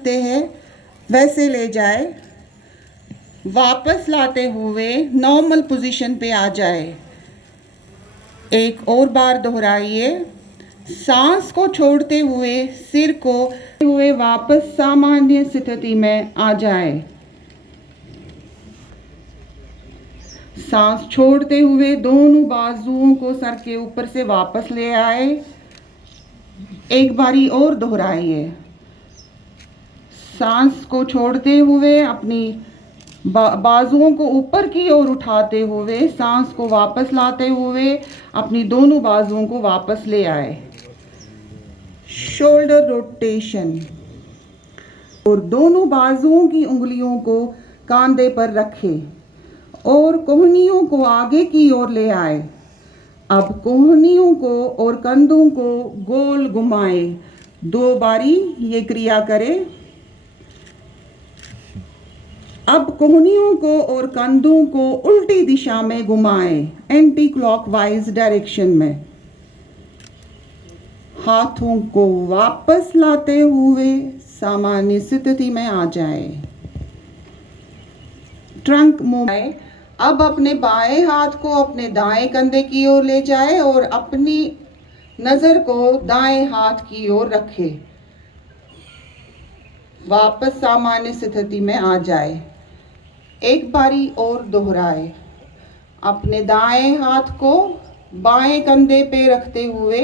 हैं वैसे ले जाए, वापस लाते हुए नॉर्मल पोजीशन पे आ जाए। एक और बार दोहराइए। सांस को छोड़ते हुए सिर को हुए वापस सामान्य स्थिति में आ जाए। सांस छोड़ते हुए दोनों बाजुओं को सर के ऊपर से वापस ले आए। एक बारी और दोहराइए। सांस को छोड़ते हुए अपनी बाजुओं को ऊपर की ओर उठाते हुए सांस को वापस लाते हुए अपनी दोनों बाजुओं को वापस ले आए। Shoulder rotation. और दोनों बाजुओं की उंगलियों को कंधे पर रखें और कोहनियों को आगे की ओर ले आए। अब कोहनियों को और कंधों को गोल घुमाएं। 2 बारी ये क्रिया करें। अब कोहनियों को और कंधों को उल्टी दिशा में घुमाएं, एंटी क्लॉकवाइज डायरेक्शन में। हाथों को वापस लाते हुए सामान्य स्थिति में आ जाए। Trunk movement. अब अपने बाएं हाथ को अपने दाएं कंधे की ओर ले जाए और अपनी नजर को दाएं हाथ की ओर रखे। वापस सामान्य स्थिति में आ जाए। एक बारी और दोहराए। अपने दाएं हाथ को बाएं कंधे पे रखते हुए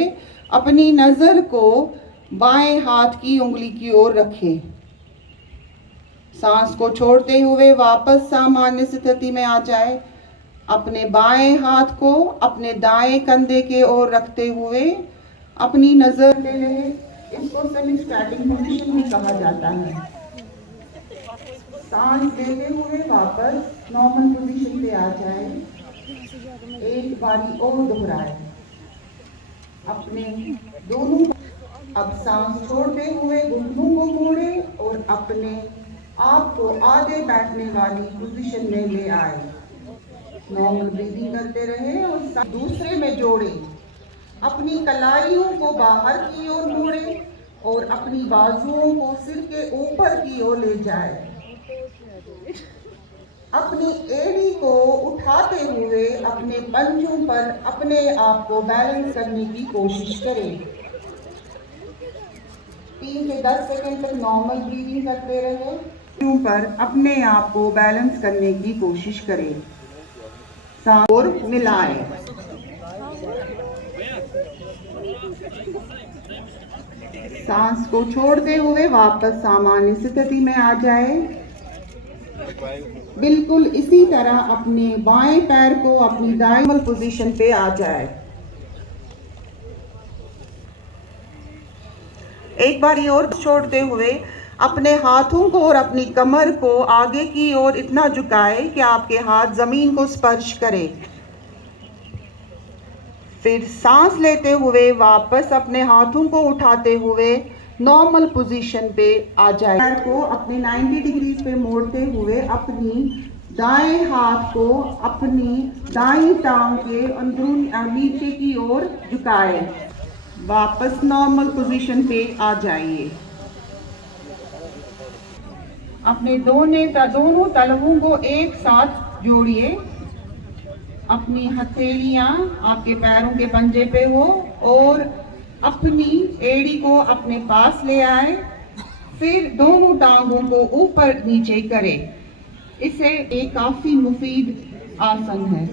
अपनी नजर को बाएं हाथ की उंगली की ओर रखें। सांस को छोड़ते हुए वापस सामान्य स्थिति में आ जाए। अपने बाएं हाथ को अपने दाएं कंधे के ओर रखते हुए अपनी नजर ले लें। इसको सेमी स्टैटिक पोजीशन भी कहा जाता है। सांस लेते हुए वापस नॉर्मल पोजीशन पे आ जाए। एक बारी और दोहराए। अपने दोनों अब सांस छोड़ते हुए घुटनों को मोड़े और अपने आप को आधे बैठने वाली पोजीशन में ले आए। नॉर्मल ब्रीदिंग करते रहे और दूसरे में जोड़े। अपनी कलाइयों को बाहर की ओर मोड़े और अपनी बाजुओं को सिर के ऊपर की ओर ले जाए। अपनी एड़ी को उठाते हुए अपने पंजों पर अपने आप को बैलेंस करने की कोशिश करें। 3 से 10 सेकंड तक नॉर्मल ब्रीदिंग करते रहे। पंजों पर अपने आप को बैलेंस करने की कोशिश करें। सांस और मिलाएं। सांस को छोड़ते हुए वापस सामान्य स्थिति में आ जाए। बिल्कुल इसी तरह अपने बाएं पैर को अपनी दाएं पोजीशन पे आ जाए। एक बार और छोड़ते हुए अपने हाथों को और अपनी कमर को आगे की ओर इतना झुकाए कि आपके हाथ जमीन को स्पर्श करें। फिर सांस लेते हुए वापस अपने हाथों को उठाते हुए नॉर्मल पोजीशन पे आ जाए। पैर को अपने 90 डिग्री पे मोड़ते हुए अपनी दाएं हाथ को अपनी दाईं टांग के अंदरून नीचे की ओर झुकाए। वापस नॉर्मल पोजीशन पे आ जाइए। अपने दोनों तलवों को एक साथ जोड़िए। अपनी हथेलियां आपके पैरों के पंजे पे हो और अपनी एड़ी को अपने पास ले आए। फिर दोनों टांगों को ऊपर नीचे करें। इसे एक काफी मुफीद आसन है।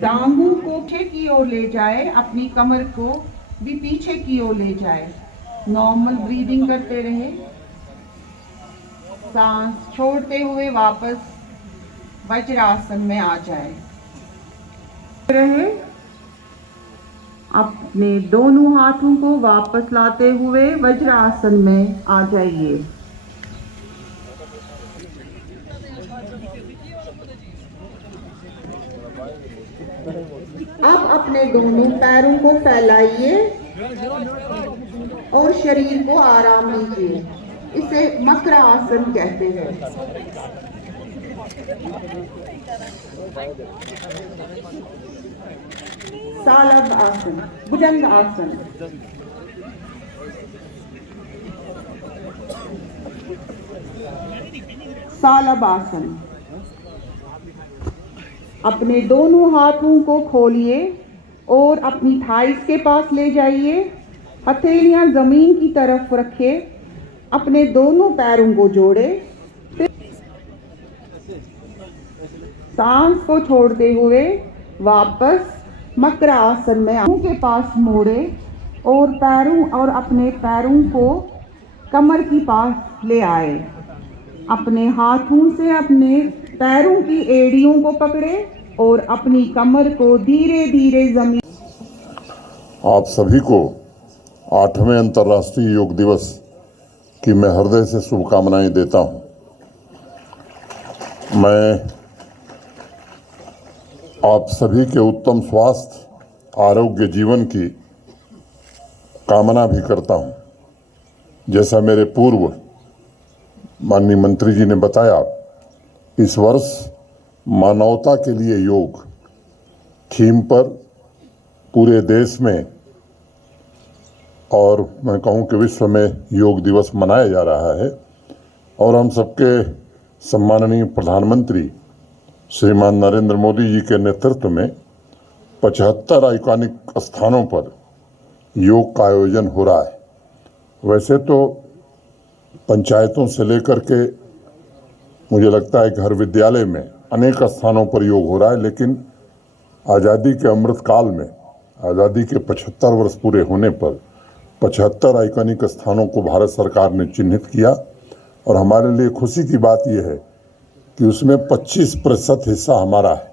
टांगों को पीछे की ओर ले जाए। अपनी कमर को भी पीछे की ओर ले जाए। नॉर्मल ब्रीदिंग करते रहे। सांस छोड़ते हुए वापस वज्रासन में आ जाए। रहे अपने दोनों हाथों को वापस लाते हुए वज्रासन में आ जाइए। अब अपने दोनों पैरों को फैलाइए और शरीर को आराम दीजिए। इसे मकर आसन कहते हैं। सालब आसन, भुजंग आसन। सालब आसन। अपने दोनों हाथों को खोलिए और अपनी थाइस के पास ले जाइए। हथेलियां जमीन की तरफ रखिए। अपने दोनों पैरों को जोड़े। सांस को छोड़ते हुए वापस मकर आसन में आंखों के पास मोड़े और अपने पैरों को कमर के पास ले आए। अपने हाथों से अपने पैरों की एड़ियों को पकड़े और अपनी कमर को धीरे धीरे जमीन। आप सभी को 8वें अंतर्राष्ट्रीय योग दिवस की मैं हृदय से शुभकामनाएं देता हूं। मैं आप सभी के उत्तम स्वास्थ्य, आरोग्य जीवन की कामना भी करता हूं। जैसा मेरे पूर्व माननीय मंत्री जी ने बताया, इस वर्ष मानवता के लिए योग थीम पर पूरे देश में और मैं कहूं कि विश्व में योग दिवस मनाया जा रहा है। और हम सबके सम्माननीय प्रधानमंत्री श्रीमान नरेंद्र मोदी जी के नेतृत्व में 75 आइकॉनिक स्थानों पर योग का आयोजन हो रहा है। वैसे तो पंचायतों से लेकर के मुझे लगता है घर विद्यालय में अनेक स्थानों पर योग हो रहा है, लेकिन आज़ादी के अमृत काल में, आज़ादी के 75 वर्ष पूरे होने पर 75 आइकॉनिक स्थानों को भारत सरकार ने चिन्हित किया। और हमारे लिए खुशी की बात यह है कि उसमें 25% हिस्सा हमारा है।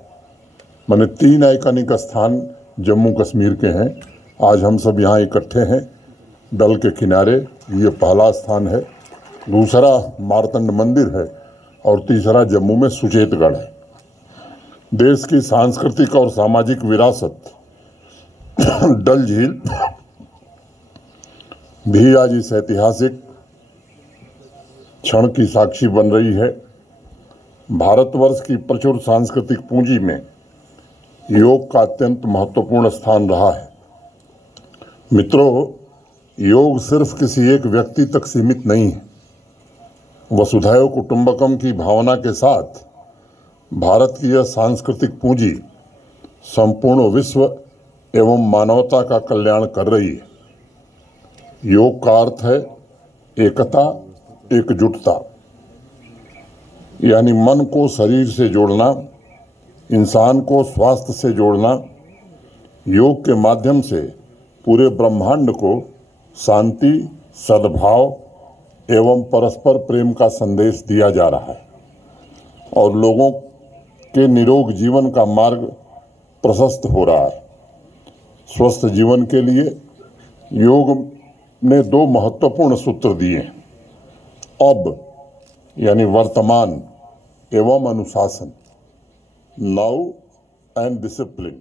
माने 3 आइकॉनिक स्थान जम्मू कश्मीर के हैं। आज हम सब यहाँ इकट्ठे हैं डल के किनारे। ये पहला स्थान है, दूसरा मारतंड मंदिर है और तीसरा जम्मू में सुचेतगढ़ है। देश की सांस्कृतिक और सामाजिक विरासत डल झील भी आज इस ऐतिहासिक क्षण की साक्षी बन रही है। भारतवर्ष की प्रचुर सांस्कृतिक पूंजी में योग का अत्यंत महत्वपूर्ण स्थान रहा है। मित्रों, योग सिर्फ किसी एक व्यक्ति तक सीमित नहीं है। वसुधैव कुटुंबकम की भावना के साथ भारत की यह सांस्कृतिक पूंजी संपूर्ण विश्व एवं मानवता का कल्याण कर रही है। योग का अर्थ है एकता, एकजुटता, यानी मन को शरीर से जोड़ना, इंसान को स्वास्थ्य से जोड़ना। योग के माध्यम से पूरे ब्रह्मांड को शांति, सद्भाव एवं परस्पर प्रेम का संदेश दिया जा रहा है और लोगों के निरोग जीवन का मार्ग प्रशस्त हो रहा है। स्वस्थ जीवन के लिए योग ने 2 महत्वपूर्ण सूत्र दिए हैं, अब यानी वर्तमान एवं अनुशासन, नाउ एंड डिसिप्लिन।